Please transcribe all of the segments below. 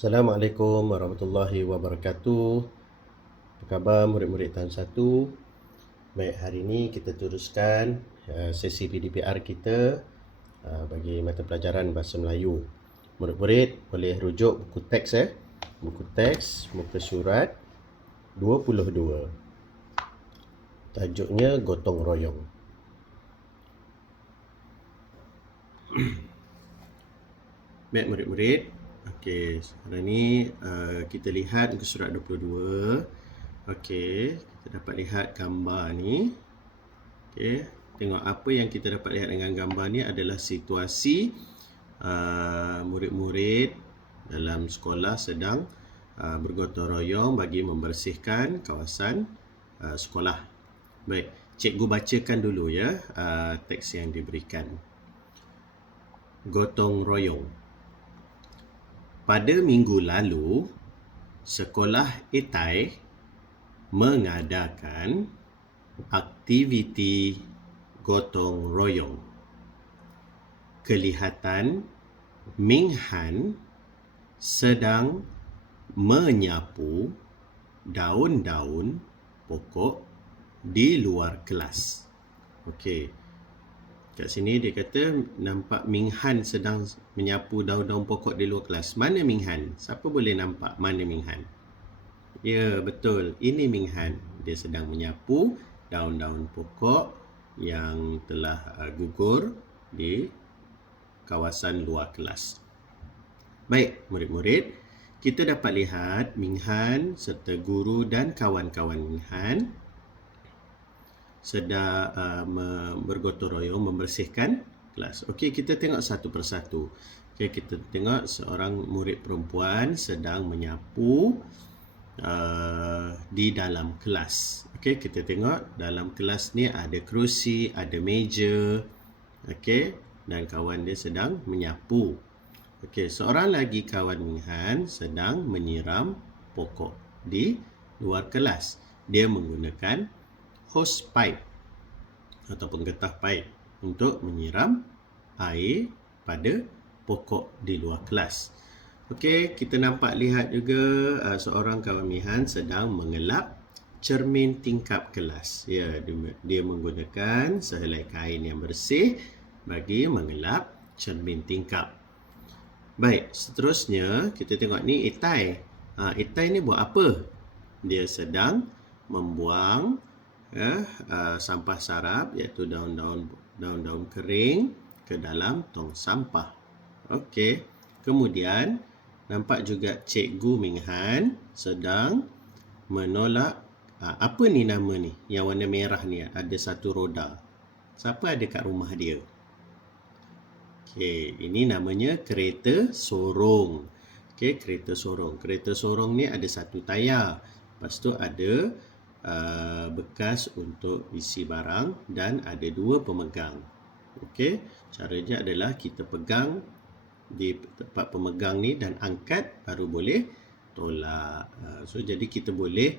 Assalamualaikum warahmatullahi wabarakatuh. Apa khabar murid-murid tahun 1? Baik, hari ini kita teruskan sesi PDPR kita bagi mata pelajaran Bahasa Melayu. Murid-murid boleh rujuk buku teks buku teks muka surat 22. Tajuknya gotong royong. Baik murid-murid, okey, sekarang ni kita lihat muka surat 22. Okey, kita dapat lihat gambar ni. Okey, tengok apa yang kita dapat lihat dengan gambar ni adalah situasi murid-murid dalam sekolah sedang bergotong royong bagi membersihkan kawasan sekolah. Baik, cikgu bacakan dulu ya teks yang diberikan. Gotong royong. Pada minggu lalu, sekolah Etai mengadakan aktiviti gotong royong. Kelihatan Ming Han sedang menyapu daun-daun pokok di luar kelas. Okey. Kat sini dia kata nampak Ming Han sedang menyapu daun-daun pokok di luar kelas. Mana Ming Han? Siapa boleh nampak mana Ming Han? Ya, betul. Ini Ming Han. Dia sedang menyapu daun-daun pokok yang telah gugur di kawasan luar kelas. Baik, murid-murid, kita dapat lihat Ming Han serta guru dan kawan-kawan Ming Han sedang bergotong royong membersihkan kelas. Okey, kita tengok satu persatu. Okey, kita tengok seorang murid perempuan sedang menyapu di dalam kelas. Okey, kita tengok dalam kelas ni ada kerusi, ada meja. Okey, dan kawan dia sedang menyapu. Okey, seorang lagi kawan Ming Han sedang menyiram pokok di luar kelas. Dia menggunakan hose pipe ataupun getah paip untuk menyiram air pada pokok di luar kelas. Okey, kita nampak lihat juga seorang kawan Ming Han sedang mengelap cermin tingkap kelas. Ya, dia menggunakan sehelai kain yang bersih bagi mengelap cermin tingkap. Baik, seterusnya kita tengok ni Etai. Etai ni buat apa? Dia sedang membuang sampah sarap iaitu daun-daun kering ke dalam tong sampah. Okey. Kemudian nampak juga Cikgu Ming Han sedang menolak apa ni nama ni? Yang warna merah ni ada satu roda. Siapa ada kat rumah dia? Okey, ini namanya kereta sorong. Okey, kereta sorong. Kereta sorong ni ada satu tayar. Lepas tu ada bekas untuk isi barang dan ada dua pemegang. Okey, caranya adalah kita pegang di tempat pemegang ni dan angkat baru boleh tolak. So jadi kita boleh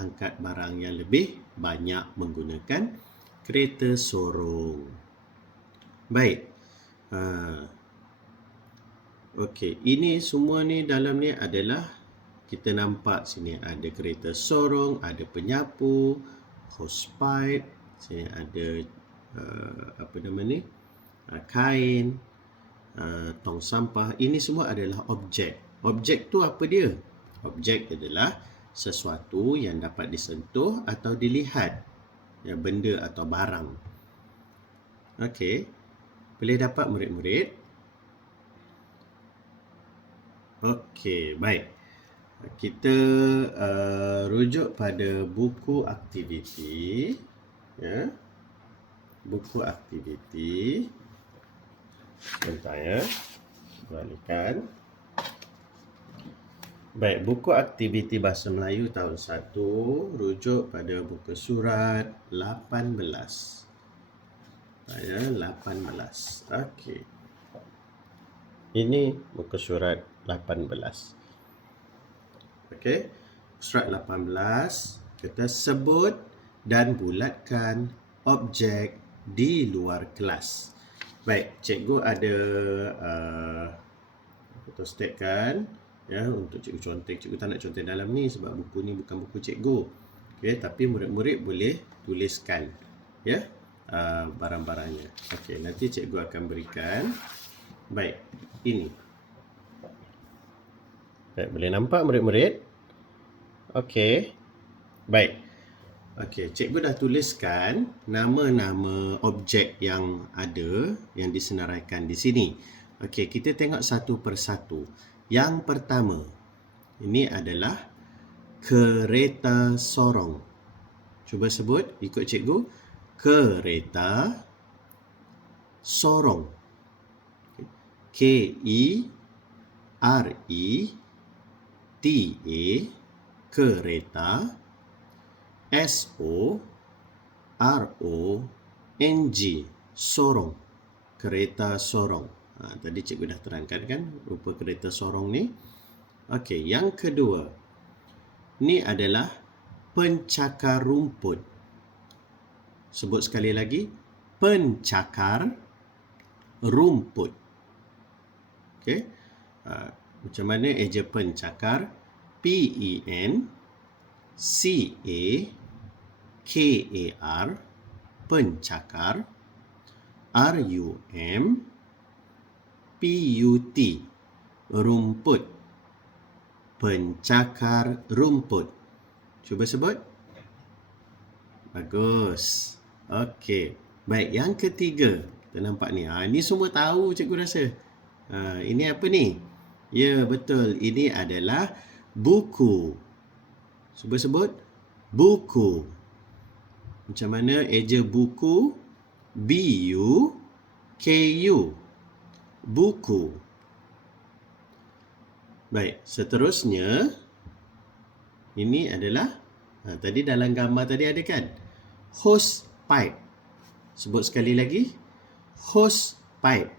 angkat barang yang lebih banyak menggunakan kereta sorong. Baik. Okey, ini semua ni dalam ni adalah kita nampak sini ada kereta sorong, ada penyapu, hose pipe, sini ada apa nama ni? Kain, tong sampah. Ini semua adalah objek. Objek tu apa dia? Objek adalah sesuatu yang dapat disentuh atau dilihat. Ya, benda atau barang. Okey. Boleh dapat murid-murid? Okey, baik. Kita rujuk pada buku aktiviti. Ya. Buku aktiviti. Sebentar ya. Balikan. Baik, buku aktiviti Bahasa Melayu tahun 1 rujuk pada buku surat 18. Ya, 18. Okey. Ini muka surat 18. Okey. Surat 18 kita sebut dan bulatkan objek di luar kelas. Baik, cikgu ada contoh stepkan. Ya, untuk cikgu conteng. Cikgu tak nak conteng dalam ni sebab buku ni bukan buku cikgu. Okey, tapi murid-murid boleh tuliskan ya barang-barangnya. Okey, nanti cikgu akan berikan. Baik, ini. Baik, boleh nampak murid-murid? Okey. Baik. Okey, cikgu dah tuliskan nama-nama objek yang ada yang disenaraikan di sini. Okey, kita tengok satu persatu. Yang pertama, ini adalah kereta sorong. Cuba sebut ikut cikgu. Kereta sorong. K-E-R-E-T-A, kereta. S-O-R-O-N-G, sorong. Kereta sorong. Tadi cikgu dah terangkan kan rupa kereta sorong ni. Okey, yang kedua. Ni adalah pencakar rumput. Sebut sekali lagi. Pencakar rumput. Okey. Macam mana eja pencakar? P-E-N-C-A-K-A-R, pencakar. R-U-M-P-U-T, rumput. Pencakar rumput. Cuba sebut. Bagus. Okey. Baik, yang ketiga. Kita nampak ni. Ini semua tahu cikgu rasa. Ini apa ni? Ya, betul. Ini adalah buku. Cuba sebut. Buku. Macam mana eja buku? B-U-K-U. Buku. Baik, seterusnya. Ini adalah, tadi dalam gambar tadi ada kan? Hose pipe. Sebut sekali lagi. Hose pipe.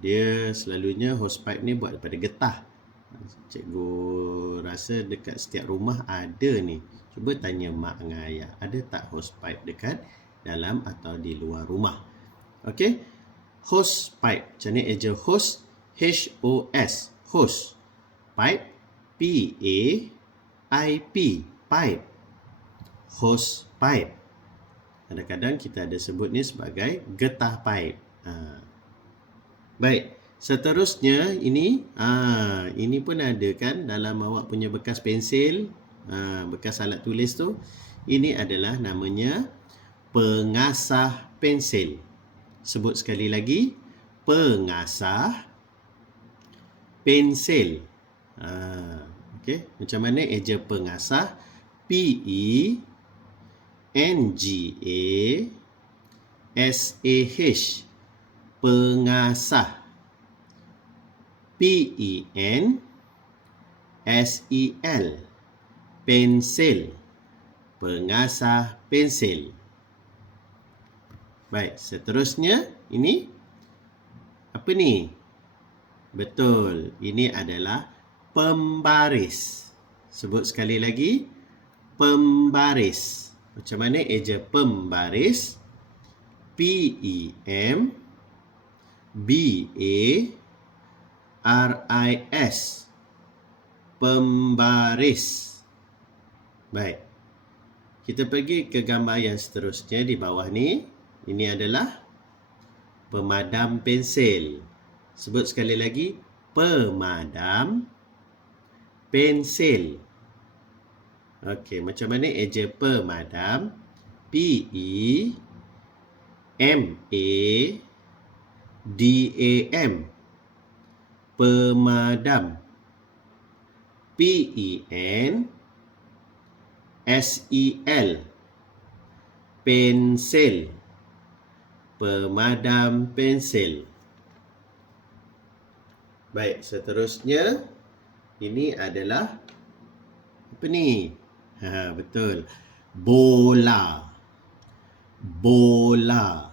Dia selalunya hose pipe ni buat daripada getah. Cikgu rasa dekat setiap rumah ada ni. Cuba tanya mak dengan ayah. Ada tak hose pipe dekat dalam atau di luar rumah? Okey. Hose pipe. Macam ni eja hose. H-O-S. Hose. Pipe. P-A-I-P. Pipe. Hose pipe. Kadang-kadang kita ada sebut ni sebagai getah pipe. Baik. Seterusnya ini ini pun ada kan dalam awak punya bekas pensil, bekas alat tulis tu. Ini adalah namanya pengasah pensil. Sebut sekali lagi, pengasah pensil. Okey, macam mana eja pengasah? P-E-N-G-A-S-A-H, pengasah. P-E-N-S-E-L, pensil. Pengasah pensil. Baik, seterusnya ini apa ni? Betul, ini adalah pembaris. Sebut sekali lagi, pembaris. Macam mana eja pembaris? P-E-M-B-A-R-I-S, pembaris. Baik. Kita pergi ke gambar yang seterusnya di bawah ni. Ini adalah pemadam pensil. Sebut sekali lagi, pemadam pensil. Okey, macam mana eja pemadam? P-E-M-A-D-A-M, pemadam. P-E-N-S-E-L, pensil. Pemadam pensil. Baik, seterusnya ini adalah apa ni? Betul. Bola. Bola.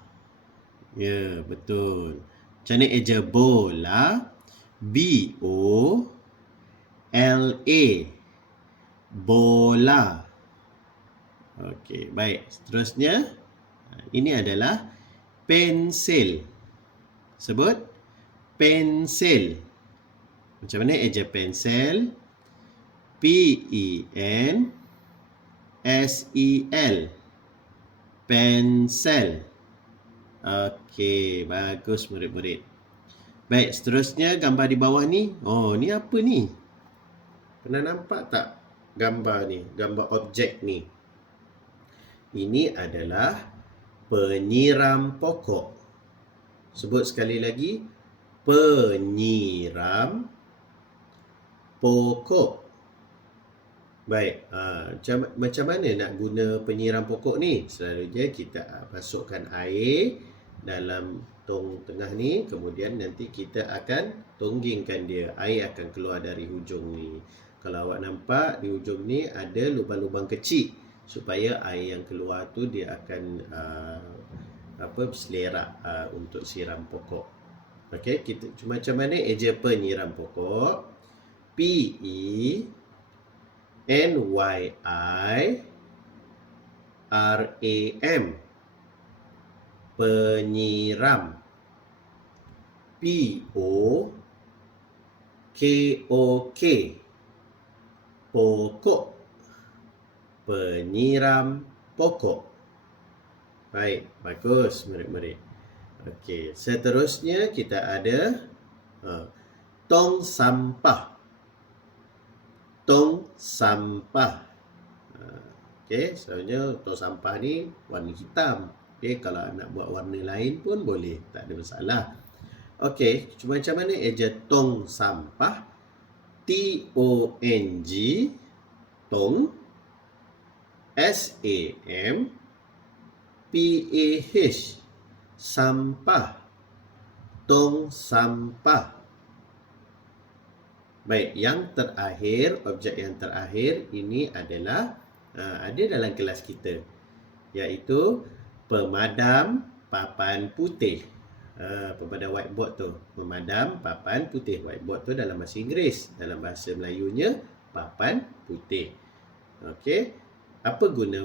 Ya, betul. Macam ni eja bola? B-O-L-A. Bola. Okey, baik. Seterusnya, ini adalah pensil. Sebut. Pensil. Macam mana eja pensel? P-E-N-S-E-L. Pensel. Okey, bagus murid-murid. Baik, seterusnya gambar di bawah ni. Oh, ni apa ni? Pernah nampak tak gambar ni? Gambar objek ni. Ini adalah penyiram pokok. Sebut sekali lagi. Penyiram pokok. Baik, macam mana nak guna penyiram pokok ni? Selalunya kita masukkan air dalam tong tengah ni, kemudian nanti kita akan tonggingkan dia. Air akan keluar dari hujung ni. Kalau awak nampak di hujung ni ada lubang-lubang kecil, supaya air yang keluar tu dia akan berselerak untuk siram pokok. Okey, kita macam mana eja penyiram pokok? P-E-N-Y-I-R-A-M. Penyiram. P-O-K-O-K. Pokok. Penyiram pokok. Baik, bagus murid-murid. Okey, seterusnya kita ada tong sampah. Tong sampah. Okey, sebenarnya tong sampah ni warna hitam. Okey, kalau nak buat warna lain pun boleh, tak ada masalah. Okey, cuma macam mana eja tong sampah? T-O-N-G, tong, S-A-M-P-A-H, sampah. Tong sampah. Baik, yang terakhir, objek yang terakhir ini adalah ada dalam kelas kita, iaitu pemadam papan putih. Pemadam whiteboard tu, pemadam papan putih. Whiteboard tu dalam bahasa Inggeris, dalam bahasa Melayunya papan putih. Okey, apa guna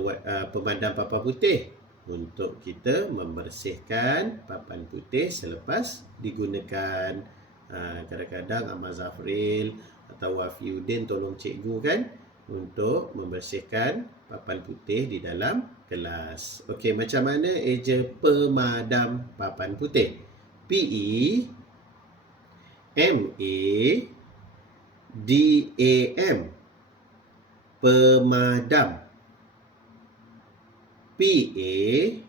pemadam papan putih? Untuk kita membersihkan papan putih selepas digunakan. Kadang-kadang Ahmad Zafril atau Wafiuddin tolong cikgu kan untuk membersihkan papan putih di dalam kelas. Okey, macam mana eja pemadam papan putih? P-E-M-A-D-A-M. Pemadam. P-A-P-A-N.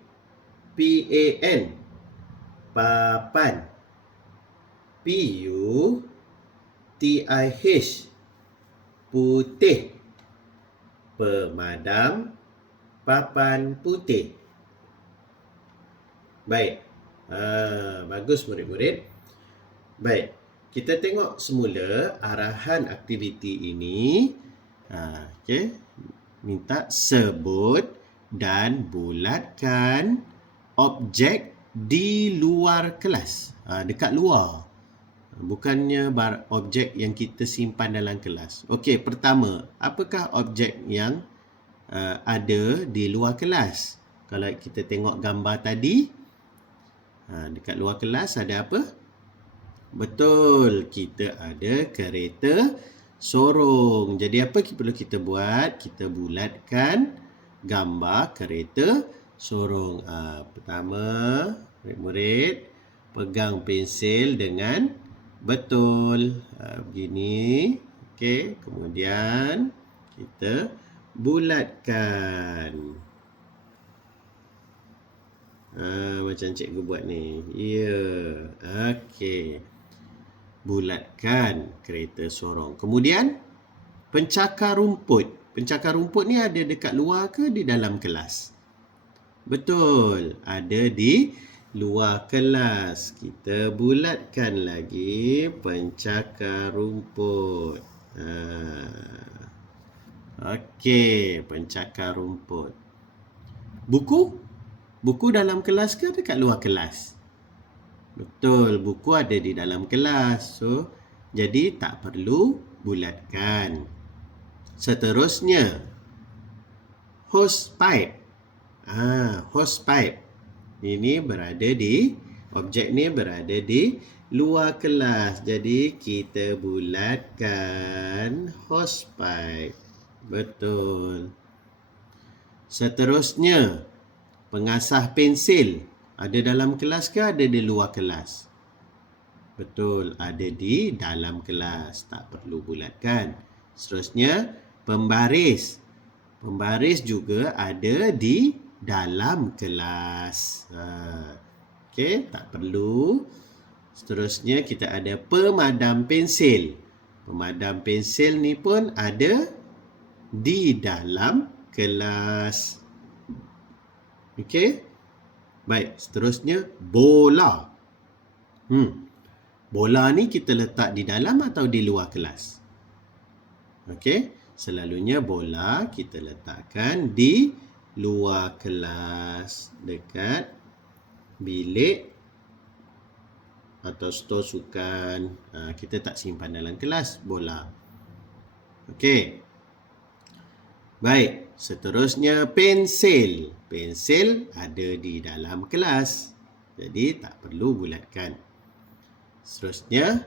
Papan. P-U-T-I-H. Putih. Pemadam papan putih. Baik. Bagus murid-murid. Baik. Kita tengok semula arahan aktiviti ini. Okey. Minta sebut dan bulatkan objek di luar kelas. Dekat luar. Bukannya objek yang kita simpan dalam kelas. Okey, pertama, apakah objek yang ada di luar kelas? Kalau kita tengok gambar tadi, dekat luar kelas ada apa? Betul, kita ada kereta sorong. Jadi apa perlu kita buat? Kita bulatkan gambar kereta sorong. Pertama, murid-murid pegang pensil dengan betul. Begini. Okey, kemudian kita bulatkan. Macam cikgu buat ni. Ya. Okey. Bulatkan kereta sorong. Kemudian pencakar rumput. Pencakar rumput ni ada dekat luar ke di dalam kelas? Betul, ada di luar kelas. Kita bulatkan lagi pencakar rumput. Okey, pencakar rumput. Buku? Buku dalam kelas ke dekat luar kelas? Betul, buku ada di dalam kelas. So, jadi tak perlu bulatkan. Seterusnya, hose pipe. Hose pipe. Ini berada di, objek ni berada di luar kelas. Jadi kita bulatkan hosepipe. Betul. Seterusnya, pengasah pensil. Ada dalam kelas ke ada di luar kelas? Betul, ada di dalam kelas. Tak perlu bulatkan. Seterusnya, pembaris. Pembaris juga ada di dalam kelas. Okey, tak perlu. Seterusnya kita ada pemadam pensil. Pemadam pensil ni pun ada di dalam kelas. Okey. Baik, seterusnya bola. Bola ni kita letak di dalam atau di luar kelas? Okey. Selalunya bola kita letakkan di luar kelas, dekat bilik atau stor sukan. Kita tak simpan dalam kelas bola. Okey. Baik, seterusnya pensil. Pensil ada di dalam kelas. Jadi tak perlu bulatkan. Seterusnya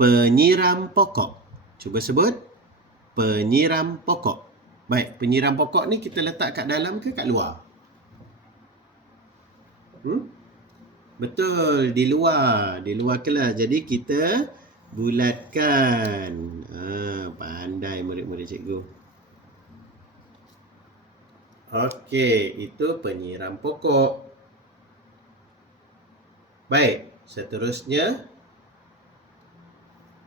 penyiram pokok. Cuba sebut. Penyiram pokok. Baik, penyiram pokok ni kita letak kat dalam ke kat luar? Betul, di luar kelas. Jadi kita bulatkan. Pandai murid-murid cikgu. Okey, itu penyiram pokok. Baik, seterusnya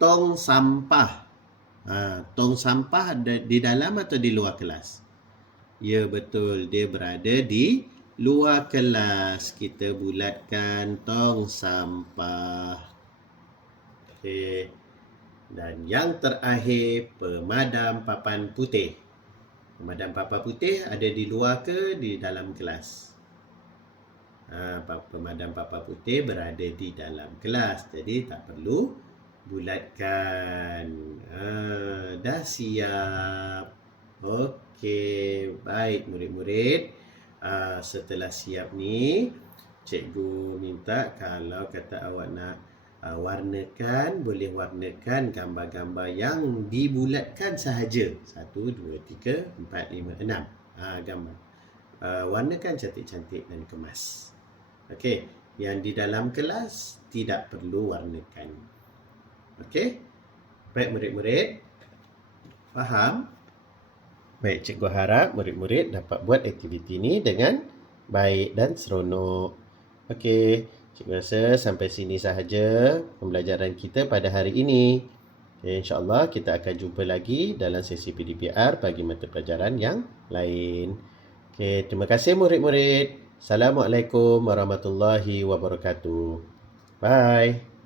tong sampah. Tong sampah ada di dalam atau di luar kelas? Ya, betul. Dia berada di luar kelas. Kita bulatkan tong sampah. Okey. Dan yang terakhir, pemadam papan putih. Pemadam papan putih ada di luar ke di dalam kelas? Pemadam papan putih berada di dalam kelas. Jadi tak perlu bulatkan. Dah siap. Okey, baik murid-murid. Setelah siap ni, cikgu minta kalau kata awak nak warnakan, boleh warnakan gambar-gambar yang dibulatkan sahaja. 1, 2, 3, 4, 5, 6. Gambar. Warnakan cantik-cantik dan kemas. Okey, yang di dalam kelas tidak perlu warnakan. Okey. Baik murid-murid. Faham? Baik, cikgu harap murid-murid dapat buat aktiviti ini dengan baik dan seronok. Okey, cikgu rasa sampai sini sahaja pembelajaran kita pada hari ini. Okay, InsyaAllah kita akan jumpa lagi dalam sesi PDPR bagi mata pelajaran yang lain. Okey, terima kasih murid-murid. Assalamualaikum warahmatullahi wabarakatuh. Bye.